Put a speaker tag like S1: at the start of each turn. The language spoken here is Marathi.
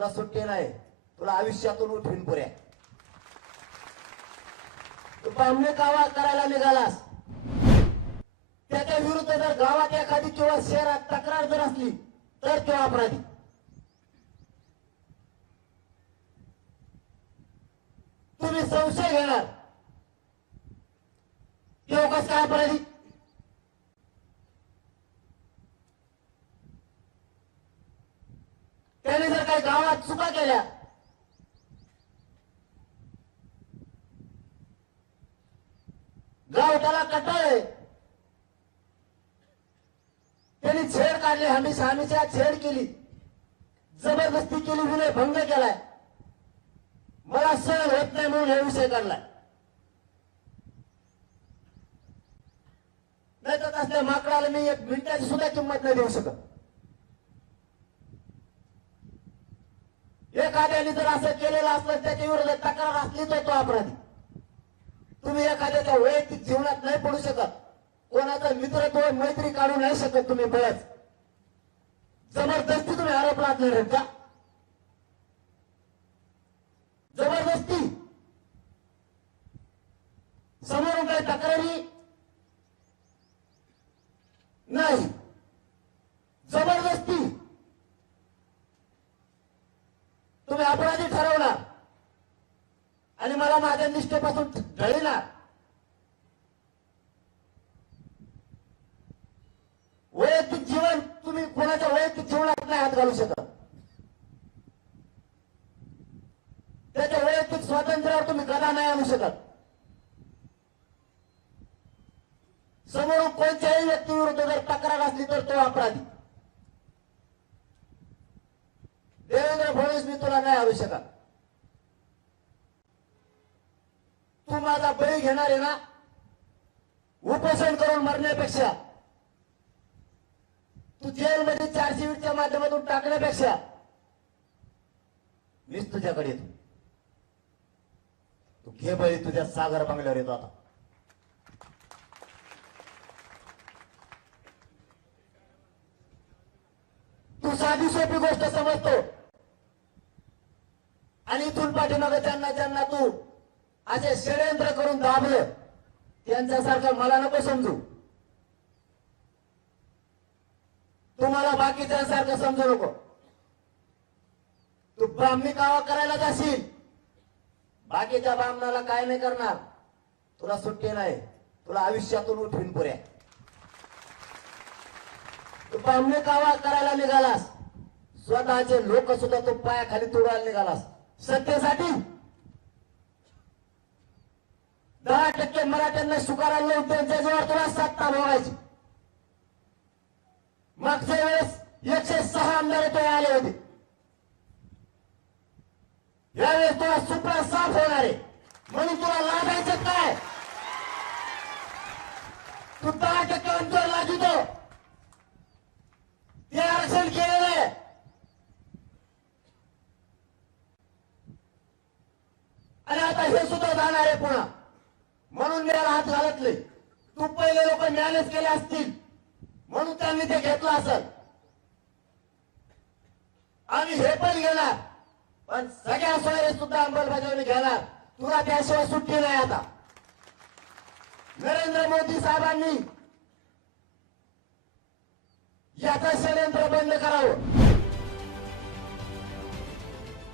S1: तुला सुट्टी नाही तुला आयुष्यातून उठवीन पुऱ्या. तू बामणे कावा करायला निघालास. त्याच्या विरुद्ध जर गावात एखादी किंवा शहरात तक्रार जर असली तर तो अपराधी. तुम्ही संशय घेणार. तेव्हा कसं काय अपराधी त्याने जर चुका केल्या गाव त्याला कटाळे त्यांनी छेड काढली हमीश हमीच्या छेड केली. जबरदस्ती केली विनय भंग केलाय. मला सहन होत नाही म्हणून हा विषय काढलाय. नाही तर असल्या माकडाला मी एक मिनिटाची सुद्धा किंमत नाही देऊ शकत. एखाद्याने जर असं केलेलं असलं त्याच्या विरोधात तक्रार असली तर तो अपराधी. तुम्ही एखाद्याच्या वैयक्तिक जीवनात नाही पडू शकत. कोणाचा मित्र तो मैत्री काढू नाही शकत तुम्ही बळच. जबरदस्ती तुम्ही आरोप लागले का? जबरदस्ती. समोरून काही तक्रारी नाही जबरदस्ती तुम्ही अपराधी ठरवणार आणि निष्ठेपासून ढळणार वैयक्तिक जीवन तुम्ही कोणाच्या वैयक्तिक जीवनात नाही हात घालू शकत. त्याच्या वैयक्तिक स्वातंत्र्यावर तुम्ही गदा नाही आणू शकत. समोर कोणत्याही व्यक्तीविरुद्ध जर तक्रार असली तर तो अपराधी. देवेंद्र फडणवीस मी तुला नाही आणू शकत. घेणार आहे ना उपोषण करून मरण्यापेक्षा तू जेलमध्ये चारशे वीटच्या माध्यमातून टाकण्यापेक्षा मीच तुझ्याकडे येतो. तू घे बळी तुझ्या सागर बंगल्यावर येतो आता. तू साधी सोपी गोष्ट समजतो. आणि इथून पाठीमागे ज्यांना ज्यांना तू असे षडयंत्र करून दाबलं त्यांच्यासारखं मला नको समजू. तुम्हाला बाकीच्यासारखं समजू नको. तू ब्राह्मी कावा करायला जाशील. बाकीच्या ब्राह्मणाला काय नाही करणार. तुला सुट्टी नाही. तुला आयुष्यातून उठवीन पुऱ्या. तू ब्राह्मी कावा करायला निघालास. स्वतःचे लोक सुद्धा तू पायाखाली तुडवायला निघालास. सत्तेसाठी दहा टक्के मराठ्यांना स्वीकारायला लावून त्यांच्या जवळ तुला सत्ता भोगायची. मागच्या वेळेस एकशे सहा आमदार तो आले होते. यावेळेस तुला सुपडा साफ होणार आहे. म्हणून तुला लागायचं काय? तू दहा टक्के अंतर लागितो ते आरक्षण केलेलं आहे. आणि आता हे सुद्धा जाणार आहे पुन्हा म्हणून मी याला हात घालत नाही तू पहिले लोक मॅनेज केले असतील. म्हणून त्यांनी ते घेतलं असेल. आम्ही हे पण घेणार. पण सगळ्या सोयरे सुद्धा अंमलबजावणी घेणार. तुला त्याशिवाय सुट्टी नाही आता. नरेंद्र मोदी साहेबांनी याचं षडयंत्र बंद करावं.